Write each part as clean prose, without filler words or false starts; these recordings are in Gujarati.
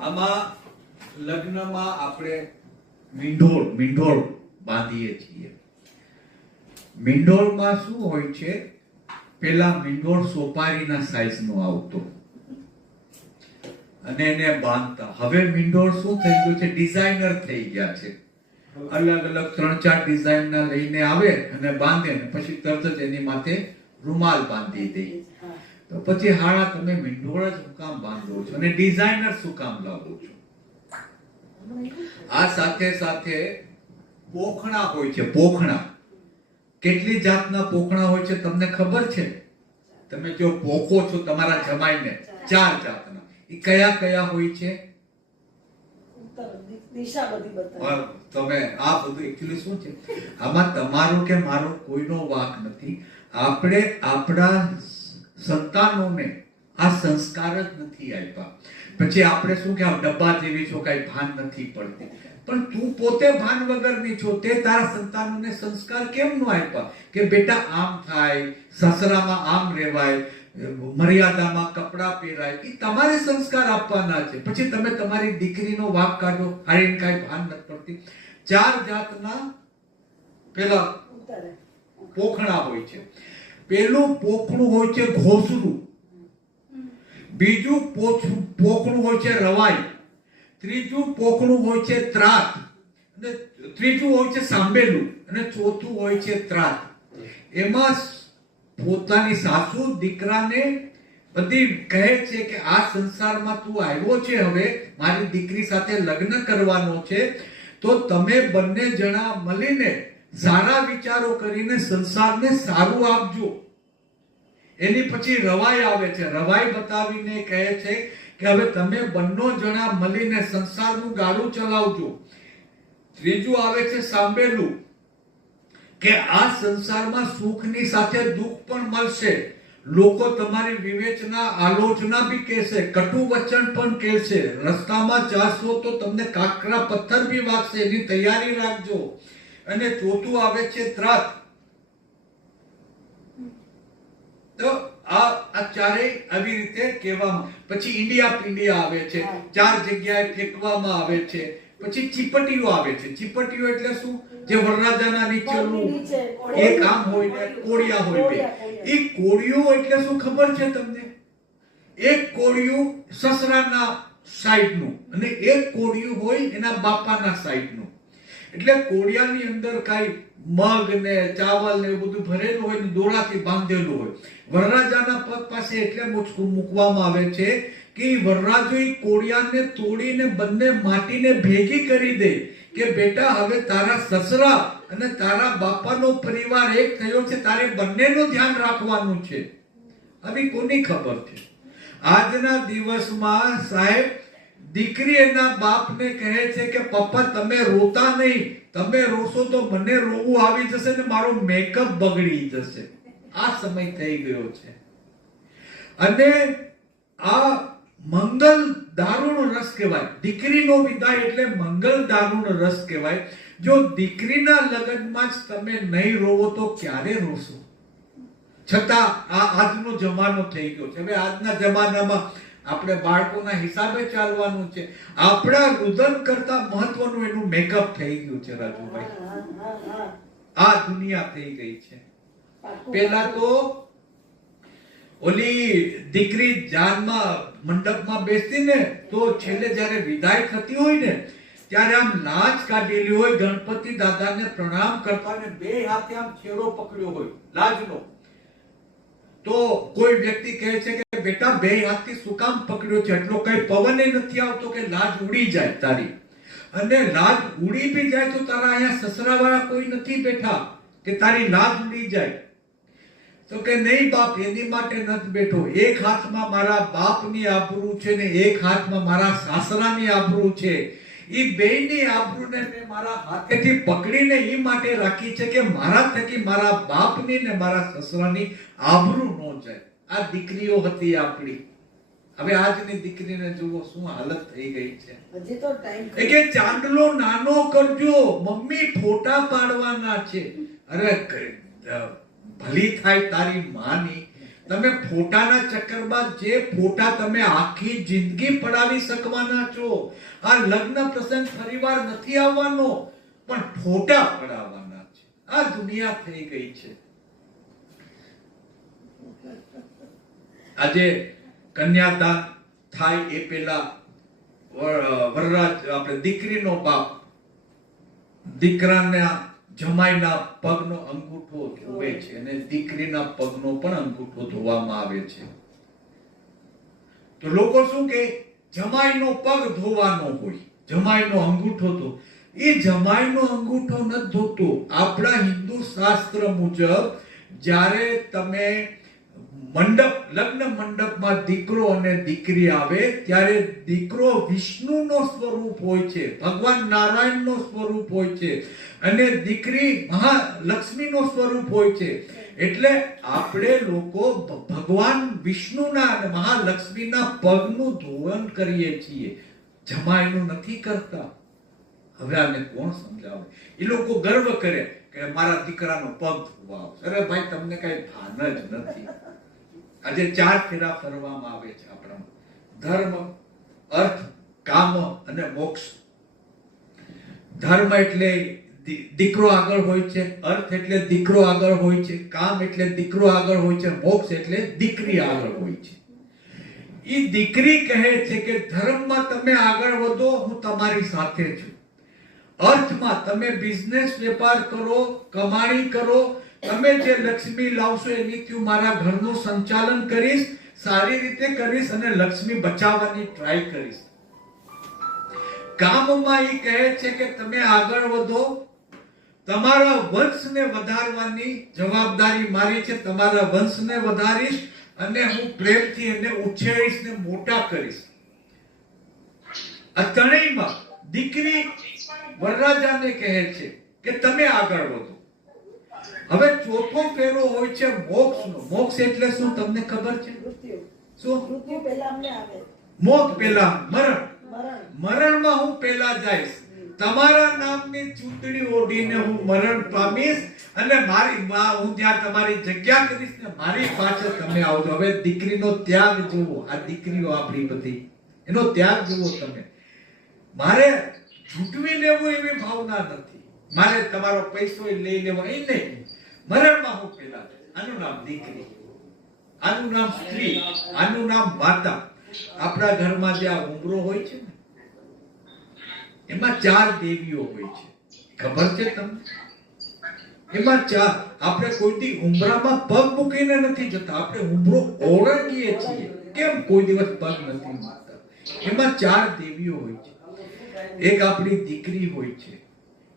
આમાં લગ્નમાં આપણે મીંઢોળ બાંધીએ છીએ. મીંઢોળમાં શું હોય છે? પેલા મીંઢોળ સોપારીના સાઈઝનો આવતો અને એને બાંધતા. હવે મીંઢોળ શું થઈ ગયું છે? ડિઝાઇનર થઈ ગયા છે. અલગ અલગ 3-4 ડિઝાઇન ના લઈને આવે અને બાંધે ને પછી તરત જ એની માથે રૂમાલ બાંધી દે. તો પછી હાડા તમે મીંઢોળ જ શું કામ બાંધો છો અને ડિઝાઇનર શું કામ લાવો છો? આ સાથે સાથે પોખણા હોય છે. પોખણા કેટલી જાતના પોખણા હોય છે તમને ખબર છે? તમે જો પોખો છો તમારા જમાઈને 4 જાતના. એ કયા કયા હોય છે? તમે આ બધું એકચ્યુઅલી શું છે? આમાં તમારો કે મારો કોઈનો વાંક નથી. આપણે આપણા સંતાનોને આ સંસ્કાર જ નથી આપ્યા. પછી આપણે શું કે ડબ્બા જેવી છો, કઈ ભાન નથી પડતી. પણ તું પોતે ભાન વગરની છો. તે તારા સંતાનોને સંસ્કાર કેમ ન આપ્યા કે બેટા આમ થાય, સસરામાં આમ રહેવાય, મર્યાદામાં કપડા પહેરાય? એ તમારે સંસ્કાર આપવાના છે. પછી તમે તમારી દીકરીનો વાંક કાઢો, હારીને કઈ ભાન નથી પડતી. 4 જાતના પેલા પોખણા હોય છે. પેલું પોખણું હોય છે ઘોસરું, બીજું પોખણું હોય છે રવાઈ, ત્રીજું પોખણું હોય છે ત્રાત, અને ત્રીજું હોય છે સાંભેલું, અને ચોથું હોય છે ત્રાત. એમાં પોતાની સાસુ દીકરાને બધી કહે છે કે આ સંસારમાં તું આવ્યો છે, હવે મારી દીકરી સાથે લગ્ન કરવાનો છે, તો તમે બંને જણા મળીને સારા વિચારો કરીને સંસારને સારું આપજો. એની પછી રવાઈ આવે છે. રવાઈ બતાવીને કહે છે કે હવે તમે બંને જણા મળીને સંસારનું ગાડું ચલાવજો. ત્રીજું આવે છે સાંભેલું, કે આ સંસારમાં સુખની સાથે દુઃખ પણ મળશે. લોકો તમારી વિવેચના આલોચના બી કહેશે, કટુ વચન પણ કહેશે. રસ્તામાં ચાલશો તો તમને કાકરા પથ્થર બી વાગશે, એની તૈયારી રાખજો. અને ચોથું આવે છે ત્રાત. તો આ ચારેય આવી રીતે કહેવામાં. પછી ઇન્ડિયા પિંડિયા આવે છે, 4 જગ્યાએ ફેંકવામાં આવે છે. પછી ચીપટીઓ આવે છે. ચીપટીઓ એટલે શું? જે વરરાજાના નીચેનું એક આમ હોય ને કોળિયા હોય બે. એ કોળિયો એટલે શું ખબર છે તમને? એક કોળિયું સસરાના સાઈડનું અને એક કોળિયું હોય એના બાપાના સાઈડનું. એટલે કોળિયાની અંદર કાઈ મગ ને ચાવલ ને બધું ભરેલું હોય ને દોરાથી બાંધેલું હોય. વરરાજાના પગ પાસે એટલે મૂકવામાં આવે છે કે વરરાજો એ કોળિયાને તોડીને બંને માટીને ભેગી કરી દે કે બેટા હવે તારા સસરા અને તારા બાપાનો પરિવાર એક થયો છે, તારે બંનેનું ધ્યાન રાખવાનું છે. આવી કોની ખબર છે? આજના દિવસમાં સાહેબ દીકરી એના બાપને કહે છે કે પપ્પા તમે રોતા નહીં, તમે રોશો તો મને રોવું આવી જશે ને મારો મેકઅપ બગડી જશે. આ સમય થઈ ગયો છે. અને આ મંગલ દારૂનો રસ કહેવાય. દીકરીનો વિદાય એટલે મંગલ દારૂનો રસ કહેવાય. જો દીકરીના લગ્નમાં જ તમે નહીં રોવો તો ક્યારે રોશો? છતાં આ આજનો જમાનો થઈ ગયો છે. હવે આજના જમાનામાં આપણે બાળકોના હિસાબે ચાલવાનું છે. આપણા રુદન કરતા મહત્વનું એનું મેકઅપ થઈ ગયું છે રાજુભાઈ. આ દુનિયા થઈ ગઈ છે. પેલા તો ઓલી દીકરી જાનમાં મંડપમાં બેસતી ને તો છેલ્લે જ્યારે વિદાય થતી હોય ને ત્યારે આમ લાજ કાઢેલી હોય, ગણપતિ દાદાને પ્રણામ કરતા ને 2 હાથે આમ છેડો પકડ્યો હોય લાજનો. તો કોઈ વ્યક્તિ કહે છે કે બેટા 2 હાથથી શું કામ પકડ્યો છે? એટલો કઈ પવન નથી આવતો કે લાજ ઉડી જાય તારી? અને લાજ ઉડી બી જાય તો તારા અહીંયા સસરાવાળા કોઈ નથી બેઠા કે તારી લાજ ઉડી જાય? તો કે નહીં બાપ, એની માટે નથી બેઠો. એક હાથમાં મારા બાપની આબરૂ છે ને એક હાથમાં મારા સાસરાની આબરૂ છે. એ બેયની આબરૂને મેં મારા હાથેથી પકડીને એ માટે રાખી છે કે મારા થકી મારા બાપની ને મારા સસરાની આબરૂ ન જાય. આ દીકરીઓ હતી આપણી. હવે આજની દીકરીને જુઓ શું હાલત થઈ ગઈ છે. હજી તો ટાઈમ કે ચાંદલો નાનો કરજો, મમ્મી ફોટા પાડવાના છે. અરે ભલી થાય તારી માની, તમે ફોટાના ચક્કરમાં જે ફોટા તમે આખી જિંદગી પડાવી શકવાના છો. આ લગ્ન પ્રસંગ ફરીવાર નથી આવવાનો, પણ ફોટા પડાવવાના છે. આ દુનિયા થઈ ગઈ છે. આજે કન્યાદાન થાય એ પહેલા વરરાજ આપણે દીકરીનો બાપ દીકરાના જમાઈના પગનો અંગૂઠો ધોવે છે અને દીકરીના પગનો પણ અંગૂઠો ધોવામાં આવે છે. તો લોકો શું કે જમાઈનો પગ ધોવાનો હોય, જમાઈનો અંગૂઠો તો એ જમાઈનો અંગૂઠો નથી ધોતો. આપણા હિન્દુ શાસ્ત્ર મુજબ જ્યારે તમે લગ્ન મંડપમાં દીકરો અને દીકરી આવે ત્યારે દીકરો વિષ્ણુનો સ્વરૂપ હોય છે, ભગવાન નારાયણનો સ્વરૂપ હોય છે અને દીકરી મહાલક્ષ્મીનો સ્વરૂપ હોય છે. એટલે આપણે લોકો ભગવાન વિષ્ણુના અને મહાલક્ષ્મીના પગનું ધોવન કરીએ છીએ, જમાઈનું નથી કરતા. હવે આને કોણ સમજાવે? એ લોકો ગર્વ કરે કે મારા દીકરાનો પગ ધોવા આવશે. અરે ભાઈ, તમને કઈ ભાન જ નથી. આજે 4 ફેરા ફરવામાં આવે છે આપણામાં: ધર્મ, અર્થ, કામ અને મોક્ષ. ધર્મ એટલે દીકરો આગળ હોય છે, અર્થ એટલે દીકરો આગળ હોય છે, કામ એટલે દીકરો આગળ હોય છે, મોક્ષ એટલે દીકરી આગળ હોય છે. એ દીકરી કહે છે કે ધર્મમાં તમે આગળ વધો, હું તમારી સાથે છું. અર્થમાં તમે બિઝનેસ વેપાર કરો, કમાણી કરો, તમે જે લક્ષ્મી લાવશો એની હું મારા ઘરનું સંચાલન કરીશ, સારી રીતે કરીશ અને લક્ષ્મી બચાવવાની ટ્રાય કરીશ. કામમાં એ કહે છે કે તમે આગળ વધો, તમારા વંશને વધારવાની જવાબદારી મારી છે, તમારા વંશને વધારીશ અને હું પ્રેમથી એને ઉછેરીશ ને મોટા કરીશ. આ ત્રણેયમાં દીકરી વરરાજાને કહે છે કે તમે આગળ વધો. હવે ચોથો ફેરો હોય છે મોક્ષનો. મોક્ષ એટલે શું તમને ખબર છે? શું? મૃત્યુ પહેલા અમને આવે, મોત પહેલા, મરણમાં હું પહેલા જઈશ. તમારા નામની ચૂંટણી ઓઢીને હું મરણ પામીશ અને હું ત્યાં તમારી જગ્યા કરીશ ને મારી પાછળ તમે આવજો. હવે દીકરીનો ત્યાગ જુઓ. આ દીકરીઓ આપણી બધી, એનો ત્યાગ જુઓ તમે. મારે ઝૂંટવી લેવું એવી ભાવના નથી, મારે તમારો પૈસો લઈ લેવો એ નહીં. મરણમાં હું પહેલા જઈશ. આનું નામ દીકરી, આનું નામ સ્ત્રી, આનું નામ માતા. આપણા ઘરમાં જે આ ઉંબરો હોય છે ને, એમાં 4 દેવીઓ હોય છે. ખબર છે તમને? એમાં 4. આપણે કોઈથી ઉંબરામાં પગ મૂકીને નથી જતા, આપણે ઉંબરો ઓળંગીએ છીએ. કેમ? કોઈ દિવસ પગ નથી મૂકતા. એમાં 4 દેવીઓ હોય છે. એક આપણી દીકરી હોય છે,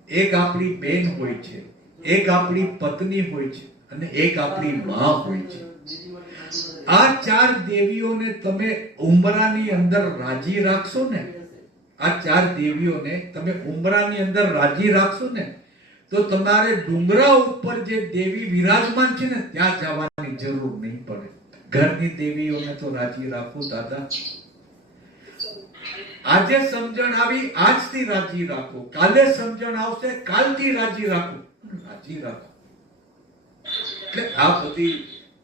એક આપણી બેન હોય છે, એક આપણી પત્ની હોય છે અને એક આપણી માં હોય છે. આ 4 દેવીઓને તમે ઉંબરાની અંદર રાજી રાખશો ને, આ 4 દેવીઓને તમે ઉંબરાની અંદર રાજી રાખશો ને, તો તમારે ડુંગરા ઉપર જે દેવી વિરાજમાન છે ને ત્યાં જવાની જરૂર નહીં પડે. ઘરની દેવીઓને તો રાજી રાખો દાદા. આજે સમજણ આવી, આજથી રાજી રાખો. કાલે સમજણ આવશે, કાલથી રાજી રાખો. રાજી રાખો. એટલે આ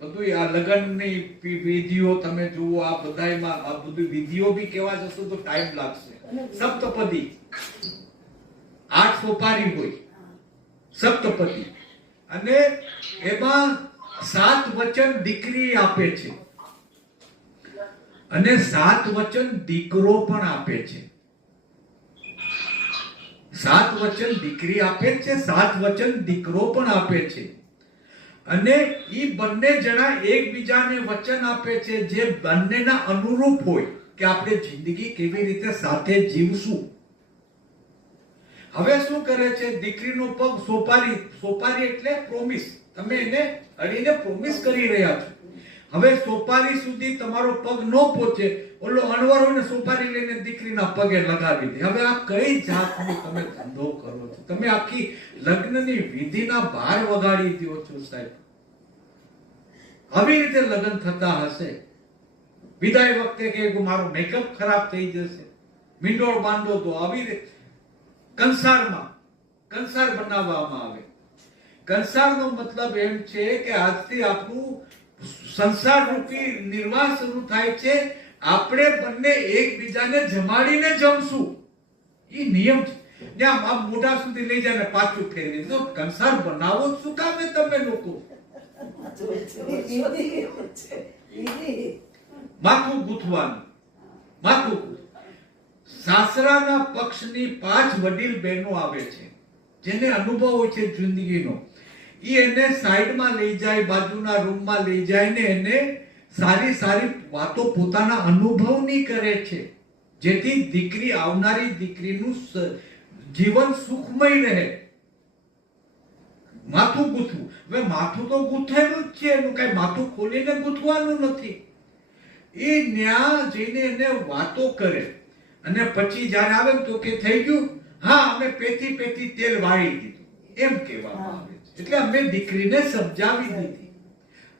બધું આ લગ્નની વિધિઓ તમે જુઓ, આ બધાયમાં આ બધું વિધિઓ બી કેવા જશો તો ટાઈમ લાગશે. સપ્તપદી, 8 સોપારી હોય સપ્તપદી, અને એમાં 7 વચન દીકરી આપે છે અને 7 વચન દીકરો પણ આપે છે. 7 વચન દીકરી આપે છે, 7 વચન દીકરો પણ આપે છે. અને ઈ બંને જણા એકબીજાને વચન આપે છે જે બંનેના અનુરૂપ હોય કે આપણે જિંદગી કેવી રીતે સાથે જીવશું. હવે શું કરે છે? દીકરીનો પગ સોપારી, સોપારી એટલે પ્રોમિસ. તમે એને અડીને પ્રોમિસ કરી રહ્યા છો. હવે સોપારી સુધી તમારો પગ ન પહોંચે, ઓલો અણવર હોય ને સોપારી લઈને દીકરીના પગે લગાવી દે. હવે આ કઈ જાતનો તમે ધંધો કરો છો? તમે આખી લગ્નની વિધિના બહાર વગાડી દો છો સાહેબ. આવી રીતે લગ્ન થતા હશે. વિદાય વખતે કે મારો મેકઅપ ખરાબ થઈ જશે, મીંડોળ બાંધો તો આવી રીતે કંસાર બનાવવામાં આવે. કંસારનો મતલબ એમ છે કે આજથી આપણું સંસાર રૂપી નિર્વાહ શરૂ થાય છે. આપણે બંને એકબીજાને જમાડીને જમશું, એ નિયમ છે. જ્યાં આમ મોઢા સુધી લઈ જાય ને પાછું ફેરવી દો. કંસાર બનાવો જ શું કામે તમે લોકો? માથું ગૂંથવાનું, માથું સાસરાના પક્ષની 5 વડીલ બહેનો આવે છે, જેને અનુભવ હોય છે જિંદગીનો. એને સાઈડમાં લઈ જાય, બાજુના રૂમમાં લઈ જાય ને એને સારી સારી વાતો પોતાના અનુભવની કરે છે, જેથી દીકરી, આવનારી દીકરીનું જીવન સુખમય રહે. માથું ગૂંથવું, હવે માથું તો ગૂંથેલું જ છે, એનું કઈ માથું ખોલીને ગૂંથવાનું નથી. એ ન્યા જઈને એને વાતો કરે અને પછી જયારે આવે તો કે થઈ ગયું, હા અમે પેથી પેથી તેલ વાળી દીધું, એમ કહેવામાં આવે છે. એટલે અમે દીકરીને સમજાવી દીધી.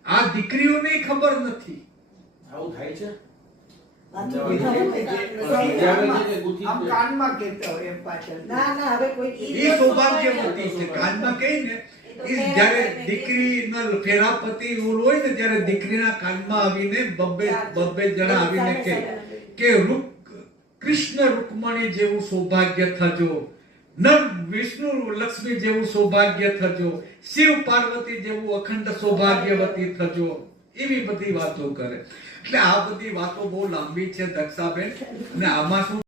આ દીકરીઓને ખબર નથી. આવું થાય છે. એ સૌભાગ્યવતી છે. કાનમાં કહીને જયારે દીકરીના ફેરાપતિ હોય ને ત્યારે દીકરીના કાનમાં આવીને બબ્બે જણા આવીને કે કૃષ્ણ રૂકમણી જેવું સૌભાગ્ય થજો, નર વિષ્ણુ લક્ષ્મી જેવું સૌભાગ્ય થજો, શિવ પાર્વતી જેવું અખંડ સૌભાગ્યવતી થજો, એવી બધી વાતો કરે. એટલે આ બધી વાતો બહુ લાંબી છે દક્ષાબેન. અને આમાં શું